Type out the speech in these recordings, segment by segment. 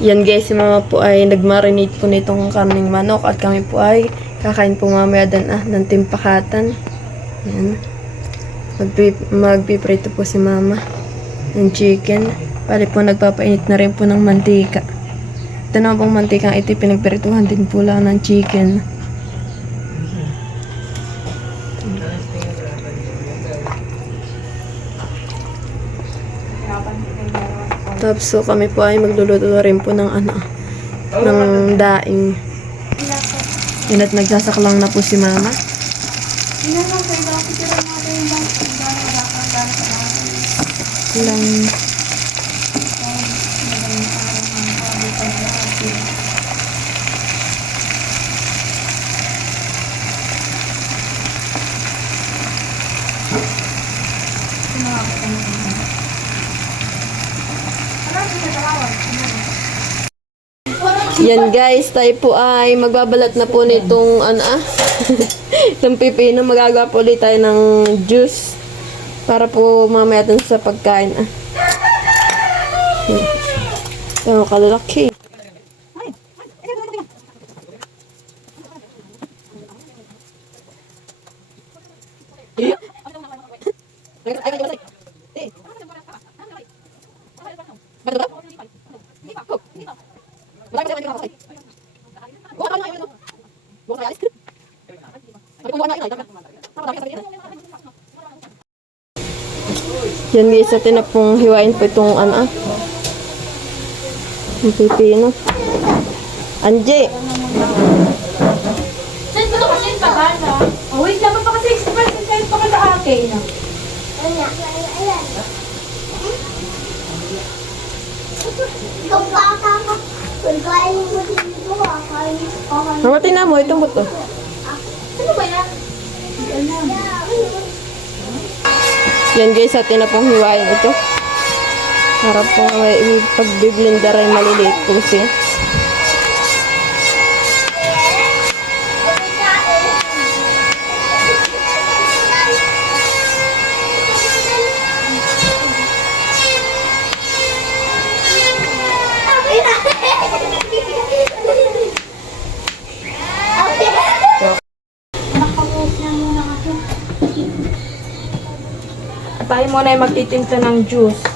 Yan guys, si mama po ay nagmarinate po nitong karning manok at kami po ay kakain po mamaya ng timpakatan. Yan. Magpiprito po si mama ng chicken. Bali po nagpapainit na rin po ng mantika. Ito naman pong mantikang ito pinagprituhan din po lang ng chicken. Tapos so kami po ay magluluto rin po ng ng daing. Yan at nagsasaklang na po si mama. Lang. Yan guys, tayo po ay magbabalat na po nitong ng pipino. Magagawa po ulit tayo ng juice para po mamaya dun sa pagkain. Ito, kalalaki. Yan guys, atin na pong hiwain po itong yung pipino. Anje! Saan ko ito kasi yung pagana? Oh, wait lang pa kasi 60% kayo pa sa akin. Mamatay na mo, itong buto. Ano ba yan? Yan guys, atin na pong hiwain ito. Para po pag-blender ay maliliit po siya. Tayo muna ay magtitimpla ng juice.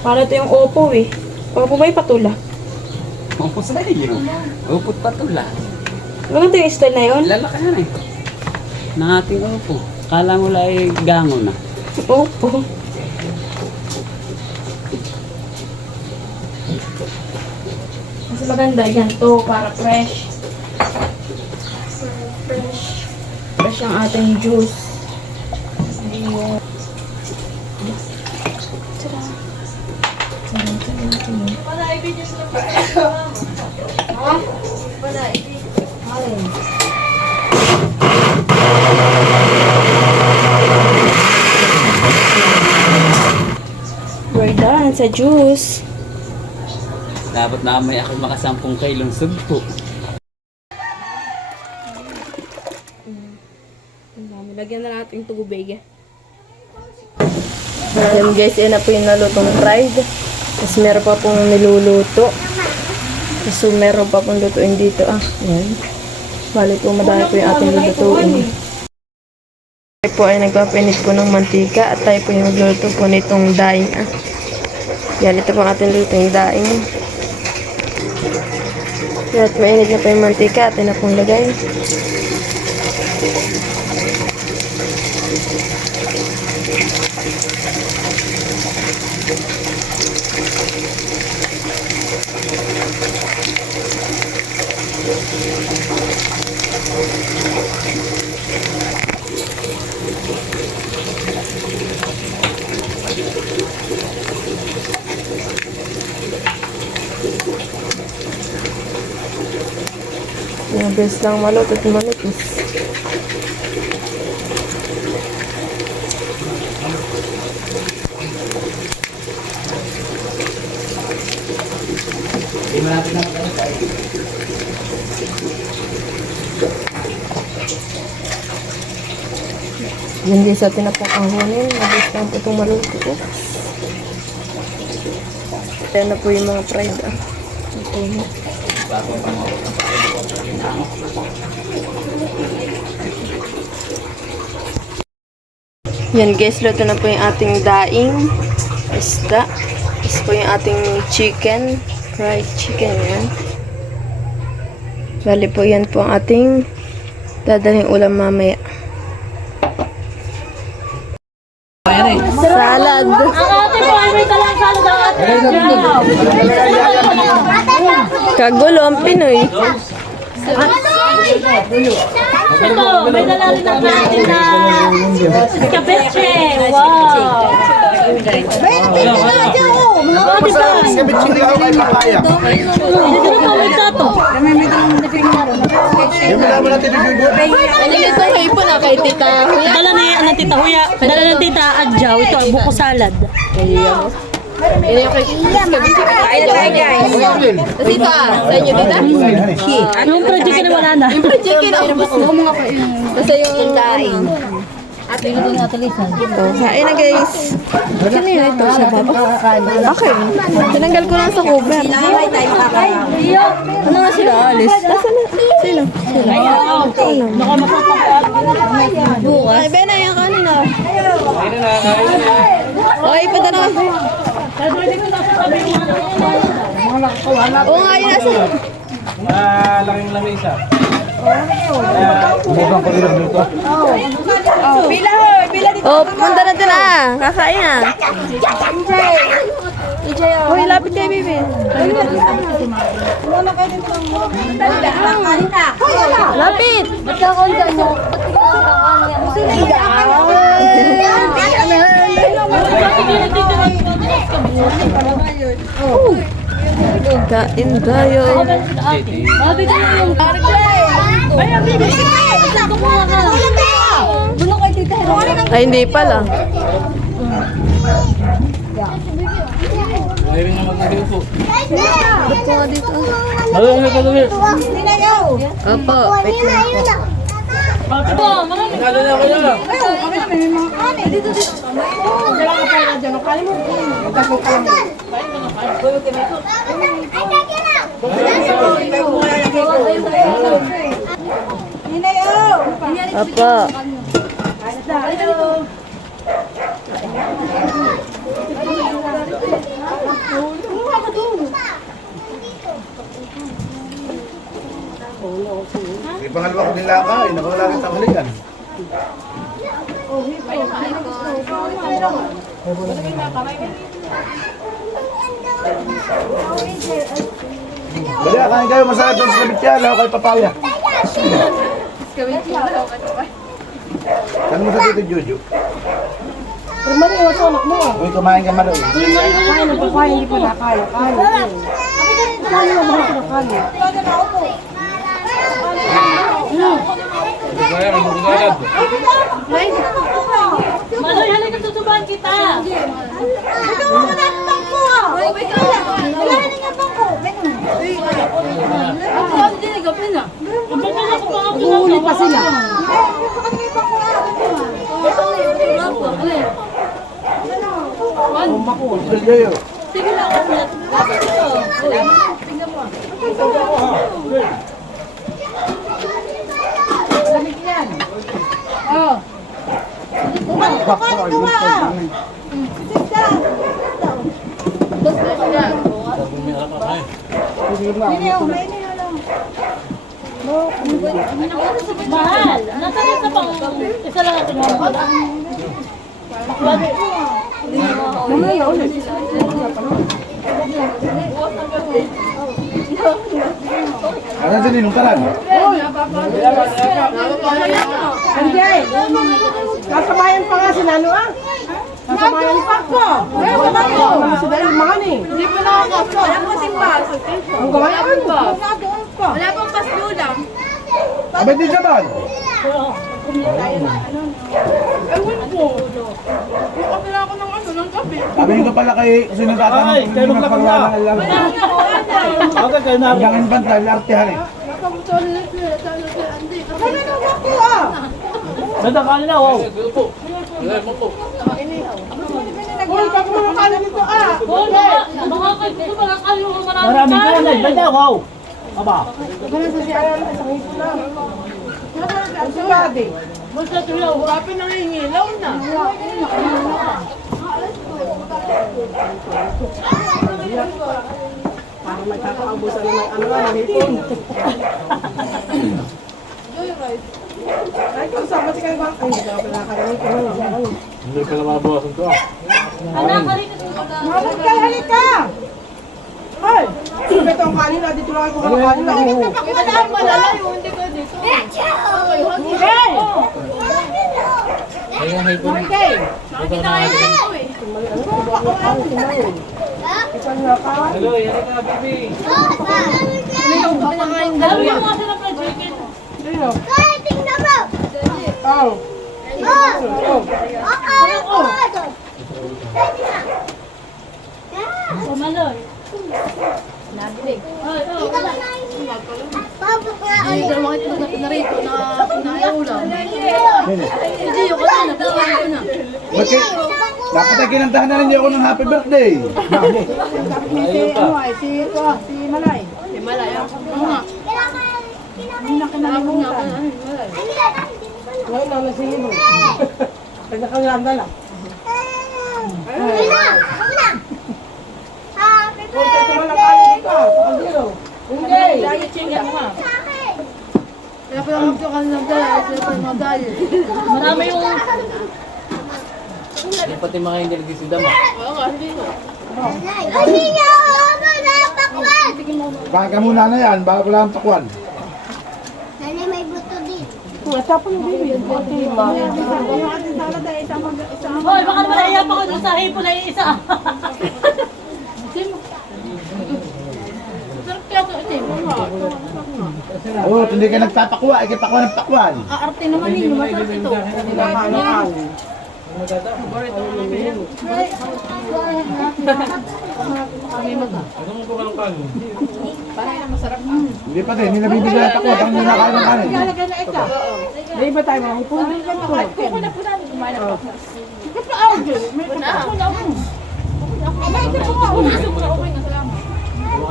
Para ito yung opo eh. Opo ba yung patula? Opo sa iyo. Opot patula. Maganda yung style na yun? Lalaki na eh. Ng ating opo. Kala mo lang ay gango na. Opo. Mas maganda yan to para fresh. Fresh ang ating juice. Ayun. We're done sa juice. Dapat na may ako makasampung kilong sugpo. Lagyan na natin tubig. Ayan guys, yan na po yung nalutong fried. Tapos meron pa pong niluluto. So meron pa pong lutuin dito. Ayan. Bali po madami po yung ating lulutuin. Tayo po ay nagpapinit po ng mantika. At tayo po yung magluluto po nitong daing. Yan, ito po ang ating lutuing daing. Yan, at mainit na po yung mantika. Atin na pong lagay. Yung best lang malot at manipis. Di malapit na ako tayo. Hindi sa tinapong ahonin. Mabilis lang po itong maluto. Ayan na po yung mga fried. Ito mo. Yan guys, luto na po yung ating daing isda. Tapos po yung ating chicken. Fried chicken yan. Bali po yan po ang ating dadaling ulam mamaya. Salad. Ang ate po ay may talang salad ang ate. Kagulo ang Pinoy. Ito, may dala rin ang ating na escabeche. Wow! Dala na yan ng tita Huya. Dala ng tita Adjaw. Ito ang buko salad. Yung project na wala na. Basta yung daing. Kain na guys. Kanina ito sa baba. Okay. Tinanggal ko lang sa cover. Ano nga sila? Alis. Nasaan na? Sino? Bukas. Ay, Ben na yung kanina. Okay, punta na. Oo nga, yun nasa. Laking lamesa. Oh, punta na dyan ah. Kakain na. Uy, lapit kayo, baby. Lapit! Kain tayo. Ay, hindi pala. Mayroon na magkakaupo. Ba't ko nga dito? Mayroon na magkakaupo. Opo, wait lang po. Kala na kayo. Opo. May pangalawa ko nila kain. Ako wala rin tanghalian. Bali, kain kayo. Masarap yung skabitya. Laho kayo papaya. Saan mo sa Tito Jojo? Uy, kumain ka malo. Maloy, halika tutubahan kita. Uulit pa sila. Jojo. Mahal. Nasaan sa pang isa lang natin mo. Ano dyan yung kalan? Kasabayan pa nga si Nano ah. Kasabayan pa ko. Si Dahil Mani. Hindi pa na ako. Wala po simpas. Ang gawin ko. Wala pong paslo lang. Abay din siya ba? Sabi ko pala kay sinagatan Ay, kayo maglakas na. Aga kayo na. Jangan bantay, artihan eh. Nadakain na, wow. Uy, baka mga kanin nito ah. Maraming ka na, ba't wow? Aba. Ganun sa siya, sa ngipon lang. Ang sumadi. Basta tuloy, kapin nang hingilaw na. Para magkakaubusan ng ng ngipon. Ay, kung sama si kayo ba? Ay, hindi ka pala nakakalimutan. Hindi ka na mabawasan to. Mabot kayo, halika! Ay! Ito ang kanin na, dito lang ako kumakain na. Madaan malalayo, hindi ka dito. Okay! Ayun, hay po. Nakita kayo dito eh. Hello, yan ka, baby. Dami yung mga sila pa chicken. Sino? Oh. Kumaloy. Nabig. Ay, wala. Hindi, dalawa ito na rito na pinayaulam. Hindi, yung kanina, pinakain ko na. Bakit? Dapat ay kinantahan na ninyo ako ng happy birthday. Si Malay. Si Malay, ako nga. Hindi na kinalimutan. Malay. Ngayon na nasingin mo. Pag nakanganda lang. Huwag kayo tumalakayin dito. Ang zero. Hindi. Dahil chicken mo nga. Kaya pala magsukan ng dala, sila pa mga dali. Marami yung... Hindi pati mga hindi nagsisidam. Oo nga, hindi ko. Baka muna na yan, baka wala ang pakwan. Tapos yung baby. Hoy, baka naman naiyak ako dun sa hipo na isa. Sarap kaya ito, itim. Oo, hindi ka nagpapakwa, ikipakwa ng pakwan. Aarte naman yun, masarap ito. Hindi pa din, hindi nabibigyan ng pakwa, pang nakain ng kanin. Hindi ba tayo mga hipon?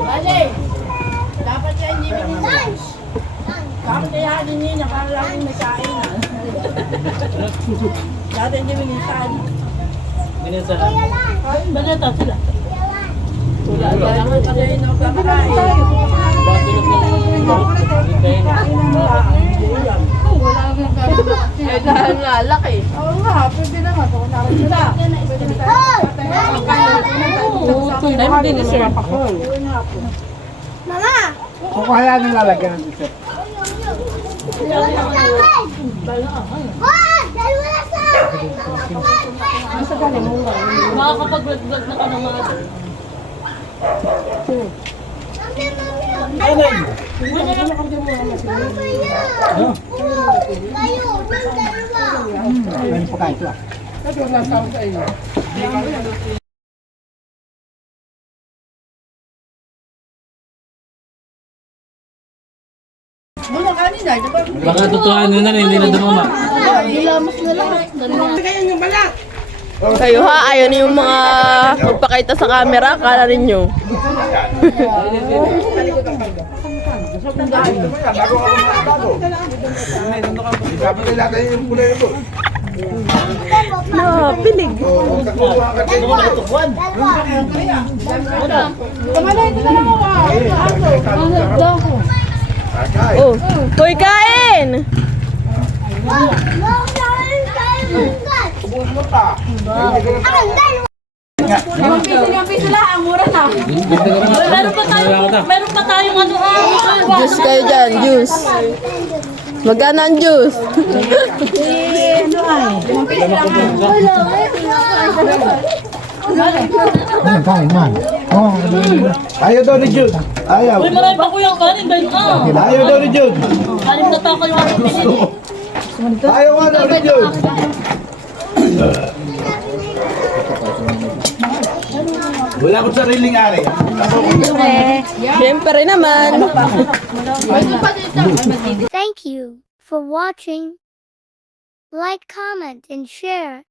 Bale, dapat yan hindi lunch. Dapat yan hindi nakalaging may kain. Dati hindi minisan. Minsan. Banata sila. Wala lang kasi nakakain. Bakit Eh dahil nga laki. Oo nga, pwede naman. Kung narin sila. Time din dessert. Kung kaya nang lalagyan ng dessert. Makakapag-vlog na ka ng mga... Ayun pa kain ito. Ito lang tawag sa inyo. Muna kanina, di ba? Baka tutuhanin na hindi na dumama. Ilamos na lang. Kaya yung balat. Kayo ha, ayaw niyo yung mga magpakita sa camera, kala ninyo. Dapat ay natin yung kulay ito. Pilig. Oo, kakuha ka din. Akay. Oh, hoy kain! Ubus mo pa. Meron pa tayong ano Juice kayo dyan, juice. Magkano ang juice? Ayaw daw ni Jude. Ayaw. Uy, marami pa kuyang kanin ba yun? Ayaw daw ni Jude. Kanin na tako yung aking pinili. Ayaw nga daw ni Jude. Wala akong sariling ari. Siyempre naman. Thank you for watching. Like, comment, and share.